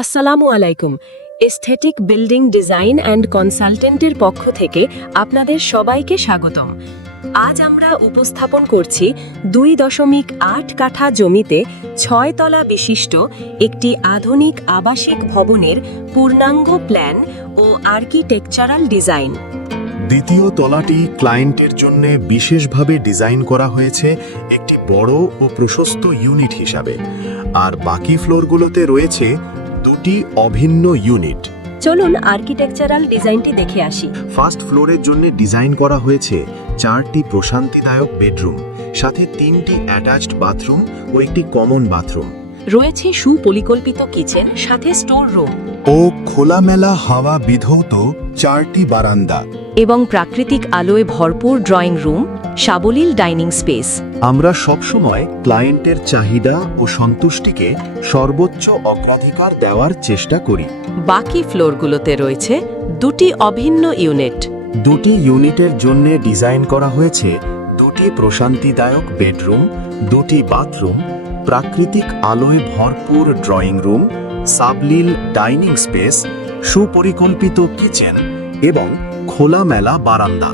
আসসালামু আলাইকুম। Aesthetic building design and কনসালটেন্টের পক্ষ থেকে আপনাদের সবাইকে স্বাগতম। আজ আমরা উপস্থাপন করছি দুই দশমিক আট কাঠা জমিতে ছয় তলা বিশিষ্ট একটি আধুনিক আবাসিক ভবনের পূর্ণাঙ্গ প্ল্যান ও আর্কিটেকচারাল ডিজাইন দ্বিতীয় তলাটি ক্লায়েন্টের জন্য বিশেষভাবে ডিজাইন করা হয়েছে একটি বড় ও প্রশস্ত ইউনিট হিসাবে। আর বাকি ফ্লোরগুলোতে রয়েছে দুটি অভিন্ন ইউনিট চলুন আর্কিটেকচারাল ডিজাইনটি দেখে আসি। ফার্স্ট ফ্লোরের জন্য ডিজাইন করা হয়েছে চারটি প্রশান্তিদায়ক বেডরুম সাথে তিনটি অ্যাটাচড বাথরুম ও একটি কমন বাথরুম রয়েছে সুপরিকল্পিত কিচেন সাথে স্টোর রুম ও খোলামেলা হাওয়া বিধৌত চারটি বারান্দা। এবং প্রাকৃতিক আলোয় ভরপুর ড্রয়িং রুম সাবলীল ডাইনিং স্পেস। আমরা সবসময় ক্লায়েন্টের চাহিদা ও সন্তুষ্টিকে সর্বোচ্চ অগ্রাধিকার দেওয়ার চেষ্টা করি। বাকি ফ্লোরগুলোতে রয়েছে দুটি অভিন্ন ইউনিট। দুটি ইউনিটের জন্য ডিজাইন করা হয়েছে দুটি প্রশান্তিদায়ক বেডরুম দুটি বাথরুম প্রাকৃতিক আলোয় ভরপুর ড্রয়িং রুম সাবলীল ডাইনিং স্পেস সুপরিকল্পিত কিচেন এবং খোলামেলা বারান্দা।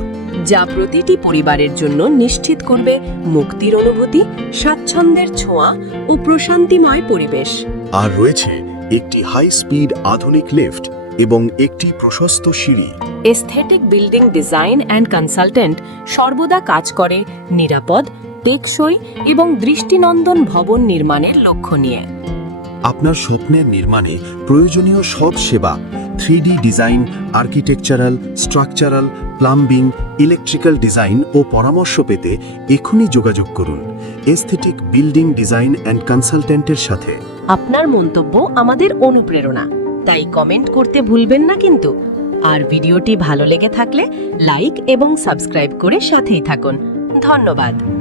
যা প্রতিটি পরিবারের জন্য নিশ্চিত করবে মুক্তির অনুভূতি স্বাচ্ছন্দ্যের ছোঁয়া ও প্রশান্তিময় পরিবেশ। আর রয়েছে একটি হাই স্পিড আধুনিক লিফট এবং একটি প্রশস্ত সিঁড়ি। Aesthetic building design and consultant সর্বদা কাজ করে নিরাপদ টেকসই এবং দৃষ্টিনন্দন ভবন নির্মাণের লক্ষ্য নিয়ে। আপনার স্বপ্নের নির্মাণে প্রয়োজনীয় সব সেবা three design, architectural, structural, plumbing, electrical design ও পরামর্শ পেতে এখনই যোগাযোগ করুন। এস্থেটিক বিল্ডিং ডিজাইন অ্যান্ড কনসালটেন্টের সাথে। আপনার মন্তব্য আমাদের অনুপ্রেরণা, তাই কমেন্ট করতে ভুলবেন না কিন্তু। আর ভিডিওটি ভালো লেগে থাকলে লাইক এবং সাবস্ক্রাইব করে সাথেই থাকুন। ধন্যবাদ।